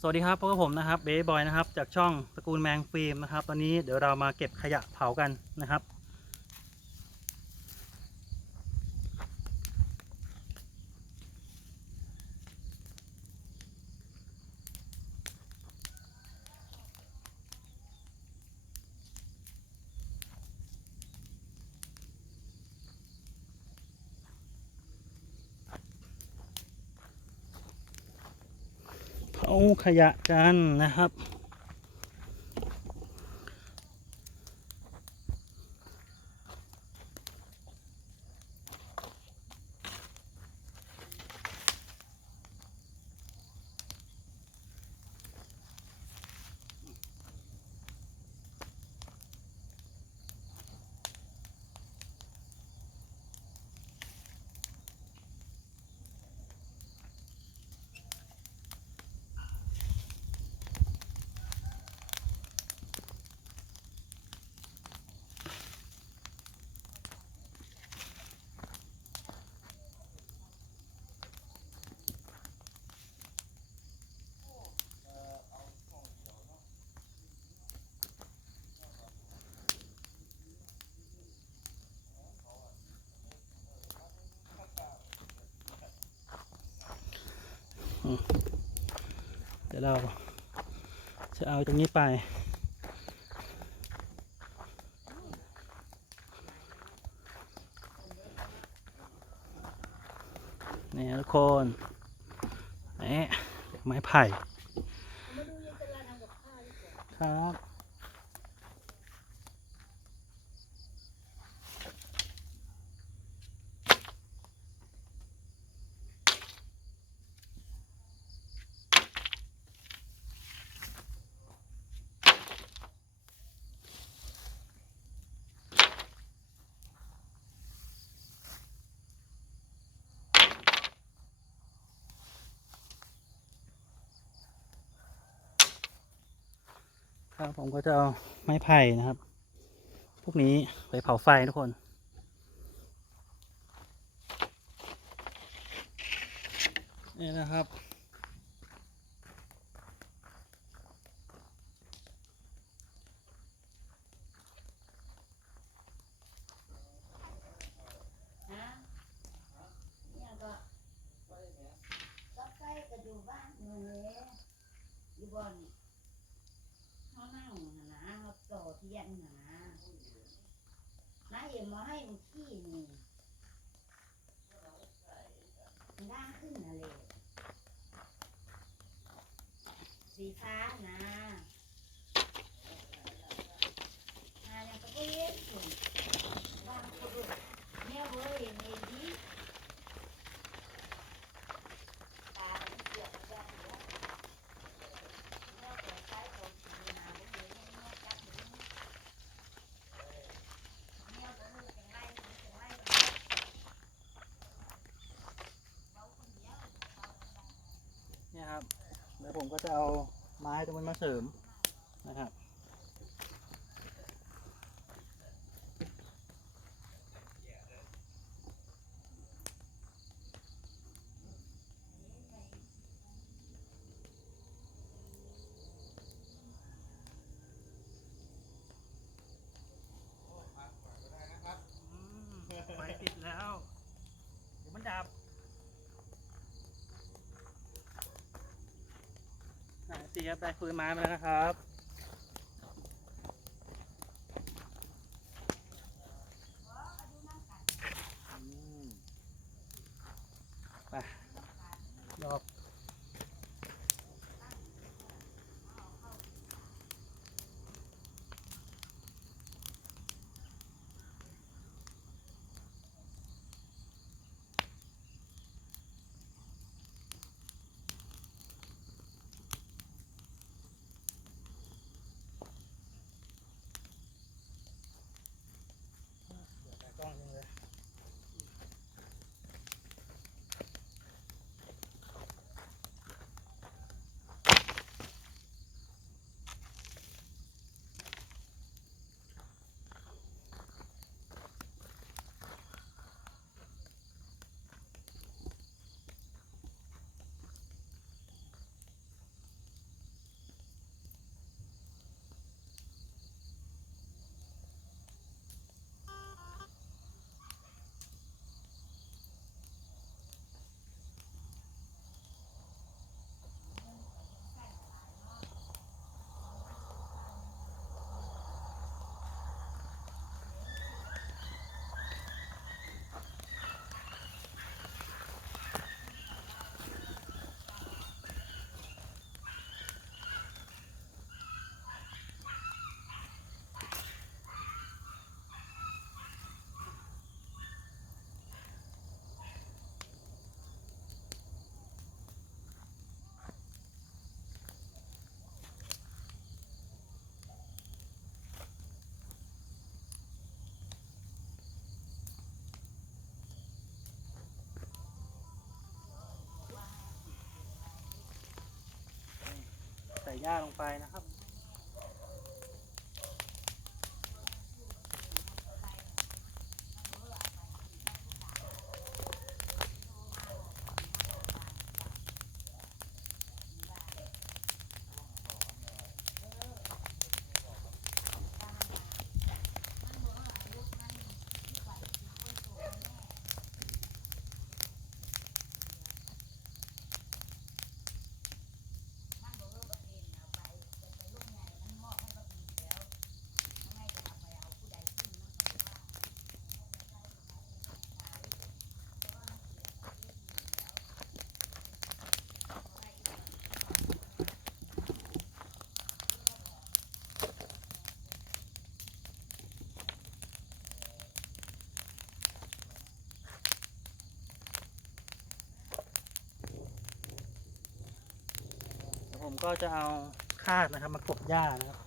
สวัสดีครับพบกับผมนะครับเบย์บอยนะครับจากช่องตระกูลแมงฟิล์มนะครับ ตอนนี้เดี๋ยวเรามาเก็บขยะเผากันนะครับ เอาขยะกันนะครับ เดี๋ยวเราจะเอาตรงนี้ไป นี่ทุกคนนี่ไม้ไผ่ ครับ ครับผมก็จะเอาไม้ไผ่นะครับ พวกนี้ไปเผาไฟทุกคนนี่นะครับ นะเนี่ยก็รับใกล้ก็อยู่บ้านอยู่เลยอยู่บ่อนเขานั่งน่ะนะเขาต่อเทียนน่ะนะน้าเอ็มมาให้มันขี้นี่มันด่างขึ้นน่ะเลยสีฟ้านะนาเนี่ยก็เย็นสุดบ้านก็ดูเนี่ยเว้ยเมดีตามันเสียบมันจะเหลือเนี่ยเปิดไฟของสีนาไปเลยเนี่ยเนี่ยจับหนูเนี่ยก็มือจังไรมือจังไรเราคนเดียว เนี่ยครับเดี๋ยว ผมก็จะเอาไม้ตรงนี้มาเสริมนะครับ อืมไฟติดแล้ว เดี๋ยวมันดับ เสียบได้ฟืนไม้มาแล้วนะครับ ใส่หญ้าลงไปนะครับ ก็จะเอาคาดนะครับมากบหญ้านะครับ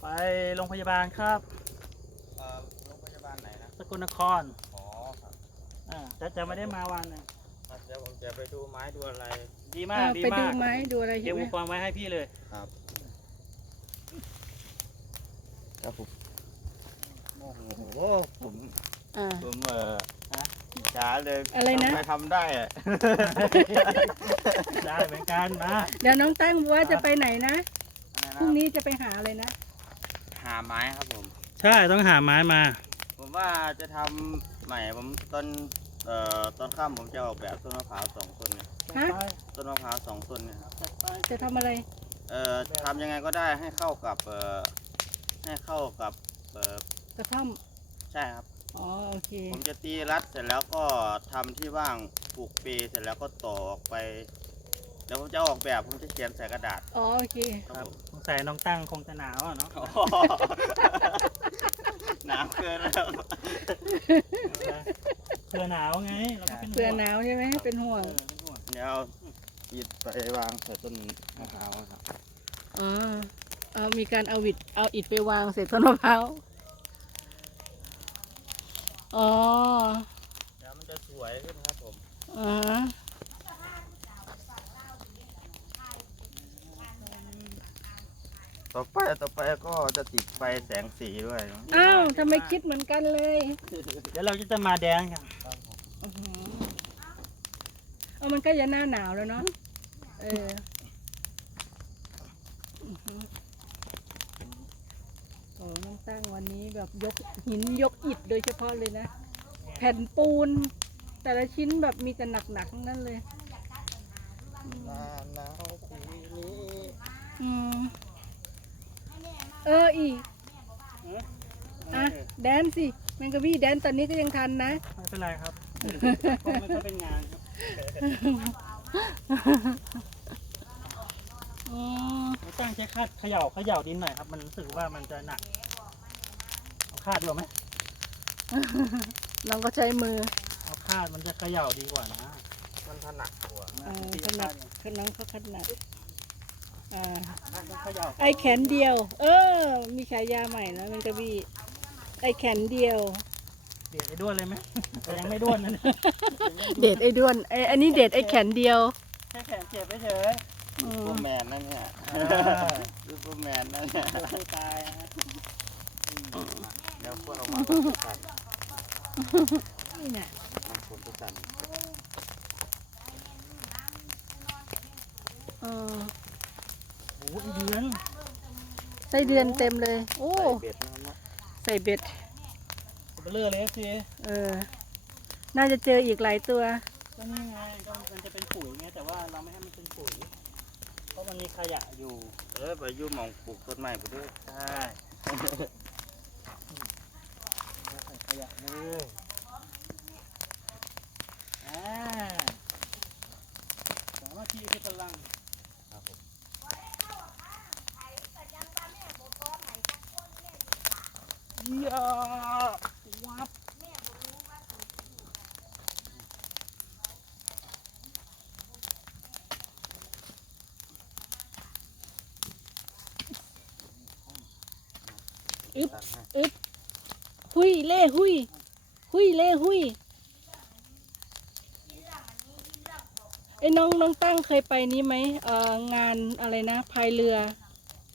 ไปโรงพยาบาลครับเอ่อโรงพยาบาลไหนนะ สกลนคร อ๋อครับ อ่าจะจะไม่ได้มาวันหนึงเดี๋ยวผม จะไปดูไม้ดูอะไร ดีเอมากอดีไปดูมากไหมดูอะไรเตรีเห็ยนมไหมอุปกรณ์ไว้ให้พี่เลย ครับครับผมโอ้โหผมอ่า ผมเออฮะช้าเลยอะไรนะ ทำไมทำได้อะได้เหมือนกันนะเดี๋ยวน้องตั้งบอกว่าจะไปไหนนะอะไรพรุ่งนะนี้จะไปหาอะไรนะหาไม้ครับผม ใช่ต้องหาไม้มา ผมว่าจะทำใหม่ผมตอน เอ่อตอนค่ำผมจะออกแบบต้นมะพร้าวสองต้นเนี่ยฮะ ต้นมะพร้าวสองต้นเนี่ยครับจัดไปจะทำอะไร เอ่อทำยังไงก็ได้ให้เข้ากับเอ่อให้เข้ากับเอ่อกระท่อม ใช่ครับ อ๋อ โอเค ผมจะตีรัดเสร็จแล้วก็ทำที่ว่างปลูกปีเสร็จแล้วก็ต่อออกไปเดี๋ยวผมจะออกแบบผมจะเขียนใส่กระดาษอ๋อ โอเคคครัรับบผมสงสัยน้องตั้งคงจะหนาวอะเนาะ หนาวเกินแล้วเผื่อหนาวไงเราก็เป็นเผื่อหนาวใช่ไหมเป็นห่วเองอเป็นห่วงเดี๋ยวเอาอิฐไปวางใส่ต้นมะพร้าวครับอ๋อเอามีการเอาอิฐเอาอิฐไปวางเสร็จต้นมะพร้าว อ๋อ เดี๋ยวมันจะสวยขึ้นครับผม อ๋อ ต่อไปต่อไปก็จะติดไฟแสงสีด้วยอ้าวทำไมคิดเหมือนกันเลยเดี๋ยวเราจะจะมาแดนกันอื้อหือเอามันก็จะหน้าหนาวแล้วเนาะเอออื้อหือโอ้น้องตั้งวันนี้แบบยกหินยกอิฐโดยเฉพาะเลยนะ แผ่นปูน แต่ละชิ้นแบบมีแต่หนักๆทั้งนั้นเลย หน้าหนาวปีนี้อืม เอออีกอะแดนสิแมงกะบี้แดนตอนนี้ก็ยังทันนะไม่เป็นไรครับคงไม่ค่อยเป็นงานครับอืมน้องตั้งใช้คาดเขย่าเขย่าดินหน่อยครับ มันรู้สึกว่ามันจะหนักเอาคาดดีกว่าไหมน้องก็ใช้มือเอาคาดมันจะเขย่าดีกว่านะมันถนัดกว่าเออขนาดขน้องเขาขนาด อ่าคาดต้องเขย่าไอแขนเดียว เออ มีฉายาใหม่แล้วแมงกะบี้ไอแขนเดียว เดี๋ยวไปด้วนเลยไหมแต่ยังไม่ด้วนนะเนี่ยเด็ดไอด้วนไออันนี้เด็ดไอแขนเดียวแค่แขนเจ็บไปเฉยอืซูมเปอร์แมนนั่นเนี่ยเออซูเปอร์แมนนั่นเนี่ยไม่ตายนะฮะเดี๋ยวพวกเรามาผมจะสั่นนี่น่ะผมจะสั่นเออ โอ้โหอีเดือนไส้เดือนเต็มเลย โอ้ ใส่เบ็ดนะครับเนาะใส่เบ็ด เบลอเลยสิเออ น่าจะเจออีกหลายตัว ก็นี่ไงก็มันจะเป็นปุ๋ยไงแต่ว่าเราไม่ให้มันเป็นปุ๋ย เพราะมันมีขยะอยู่ เออไปอยุ่หมองปลูกต้นไม้ไปด้วยใช่เราใส่ขยะเลย ยาวับอึบอึบหุยเล่หุยหุยเล่หุยไอ้น้องน้องตั้งเคยไปนี้ไหมเอ่องานอะไรนะพายเรือ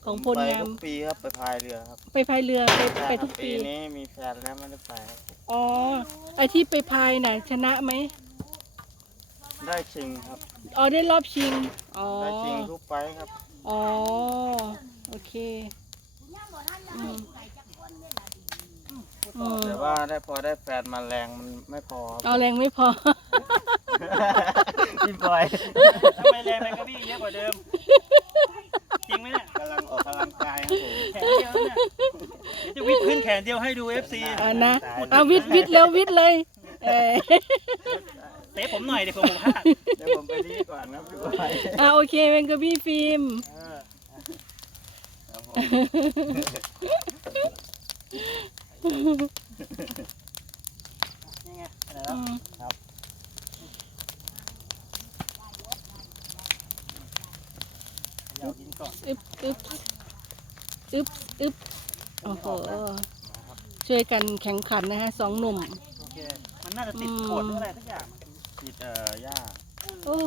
ของพลไปงามทุกปีครับไปพายเรือครับไปพายเรือไปใช่ไปครัทุบกปีปีนี้มีแฟนแล้วไม่ได้ไปครับอ๋อไอที่ไปพายน่ะชนะไหมได้ชิงครับอ๋อได้รอบชิงอ๋อได้ชิงทุกไปครับอ๋อโอเคอืมอืมแต่ว่าได้พอได้แฟนมาแรงมันไม่พอครับเอาแรงไม่พอ พี่บอยทำไมแรงแมงกะบี้เยอะกว่าเดิมจ ริงไหมเนี่ยกำลังออกกำลังกายครับผมแขนเดียวเนี่ยเดี๋ยวจะวิดพื้นแขนเดียวให้ดู FC อ่านะเอาวิทย์วิทย์เร็ววิทย์เลย เออเตะผมหน่อยเดี๋ยวผมผมพลาดเดี๋ยวผมไปนี่ก่อนครับพี่บอยอ่าโอเคเป็นกระบี้ฟิล์ม เออครับผมนี่ไงอะไรอืแล้วมเดี๋ยวกินก่ อึบอึบอึบอึบโอ้โหช่วยกันแข่งขันนะฮะสองหนุ่ม โอเค มันน่าจะติดขวดหรืออะไรสักอย่างติดเอ่อหญ้าโอ้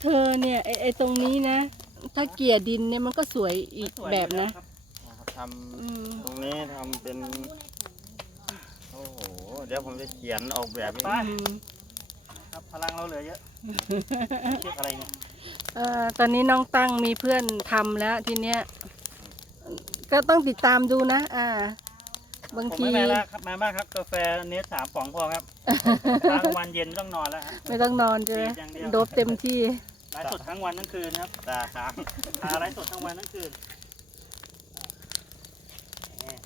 เธอเนี่ยไอไอตรงนี้นะ ถ้าเกลี่ยดินเนี่ยมันก็สวยอีกแบบนะทำตรงนี้ทำเป็น โอ้โห เดี๋ยวผมจะเขียนออกแบบให้ไปครับพลังเราเหลือเยอะเชือกอะไรเนี่ย เอ่อตอนนี้น้องตั้งมีเพื่อนทำแล้วทีเนี้ยก็ต้องติดตามดูนะ อ่า บางผมที ไม่มาแล้วครับมามากครับกาแฟเนสสามป๋องพอครับกลางวันเย็นไม่ต้องนอนแล้วฮะ ไม่ต้องนอนใช่ไหมดีอย่างเดียว โดบเต็มที่ ไลฟ์สดทั้งวันทั้งคืนครับตาค้างพาไลฟ์สดทั้งวันทั้งคืนนี่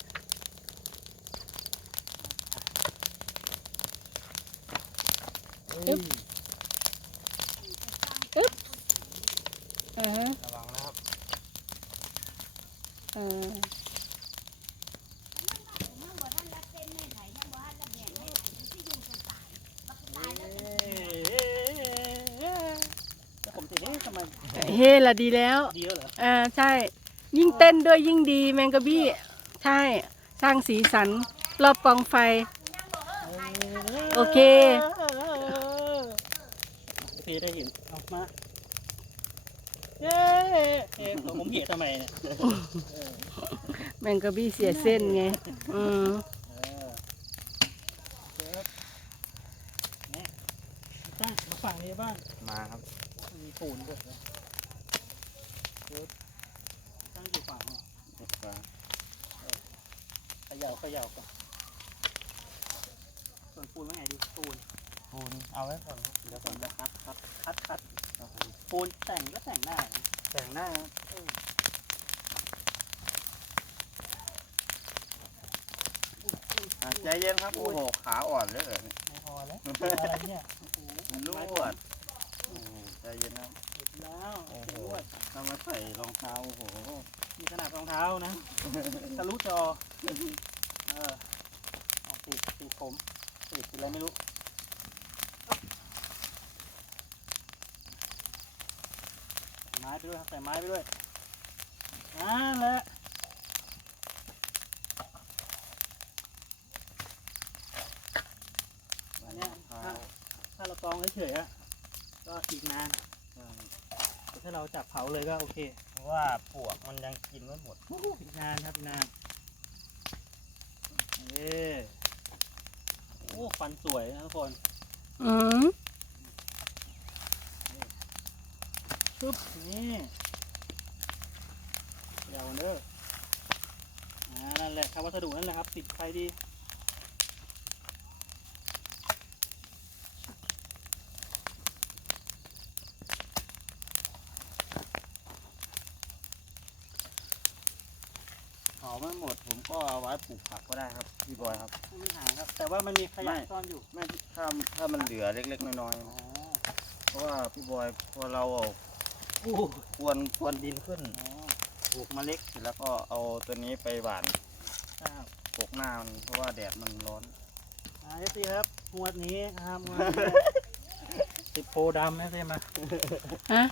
อึ๊บอึ๊บ อ่าฮะระวังนะครับอ่าแล้วผมจะเอ๊ะทำไมเฮ้ละดีแล้ว ดีแล้วเหรออ่าใช่ ยิ่งเต้นด้วยยิ่งดีแมงกะบี้ ใช่ สร้างสีสัน รอบกองไฟ โอเค พี่ได้เห็นเอามา เย้เอ๊ะผมเหยียดทำไมเนี่ยแมงกะบี้เสียเส้นไงอืมเออเจ็บเนี่ยตั้งมาฝั่งนี้บ้างมาครับมีปูนด้วยนะเจ็บตั้งอยู่ฝั่งนี้เด็กกว่าเขย่าเขย่าก่อนส่วนปูนว่าไงดีปูนปูนเอาไว้ก่อนครับเดี๋ยวผมจะคัดครับคัดคัด ครับผมปูนแต่งก็แต่งได้นะแต่งหน้าครับอะใจเย็นครับโอ้โหขาอ่อนเหลยไม่พอแล้วอะไรเนี่ยโอ้โหลวดโอ้โหใจเย็นครับหลุดแล้วโอ้โหเป็นลวดถ้ามาใส่รองเท้าโอ้โหมีขนาดรองเท้านะทะลุจอเออเอาปีกปีกผมปีกอะไรไม่รู้ใส่ ไม้ไปด้วยครับใส่ไม้ไปด้วยนั่นแหละอันเนี้ยถ้าถ้าเรากองเฉยๆอะก็อีกนานแต่ถ้าเราจับเผาเลยก็โอเค เพราะว่าปวกมันยังกินไม่หมดอีกนานครับอีกนานเอ้โอ้ฟันสวยนะทุกคน อืม ปึ๊บนี่เดี๋ยวเด้ออ่านั่นแหละครับวัสดุนั่นแหละครับติดใครดีเผาไม่หมดผมก็เอาไว้ปลูกผักก็ได้ครับพี่บอยครับ ไม่มีปัญหาครับ แต่ว่ามันมีขยะไม่ ซ่อนอยู่ไม่ถ้าถ้ามันเหลือเล็กๆน้อยๆอ๋อนะเพราะว่าพี่บอยพอเราเอาอู้ ควนควนดินขึ้นอ๋อปลูกเมล็ดเสร็จแล้วก็เอาตัวนี้ไปหว่านครับปลูกหน้ามันเพราะว่าแดดมันร้อนอ่าเอฟซีครับงวดนี้นะครับงวดนี้ติดโพดำนะเซมาฮะ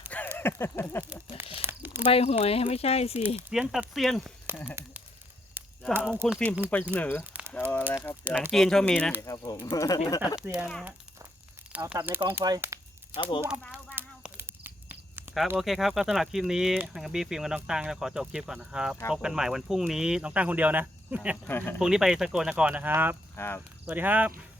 ใบหวยไม่ใช่สิเซียนตัดเซียนจะสหมงคลฟิล์มคุณไปเสนอจะเอาอะไรครับจะหนังจีนชอบมีนะ ครับผมเสียงตัดเสียงนะฮะเอาตัดในกองไฟ ครับผม เบาๆบ้าเฮา ครับโอเคครับก็สำหรับคลิปนี้ฮังกาบี้ฟิล์มกับน้องตั้งจะขอจบคลิปก่อนนะครับพบกันใหม่วันพรุ่งนี้น้องตั้งคนเดียวนะ พรุ่งนี้ไปสกลนครนะครับ ครับ สวัสดีครับ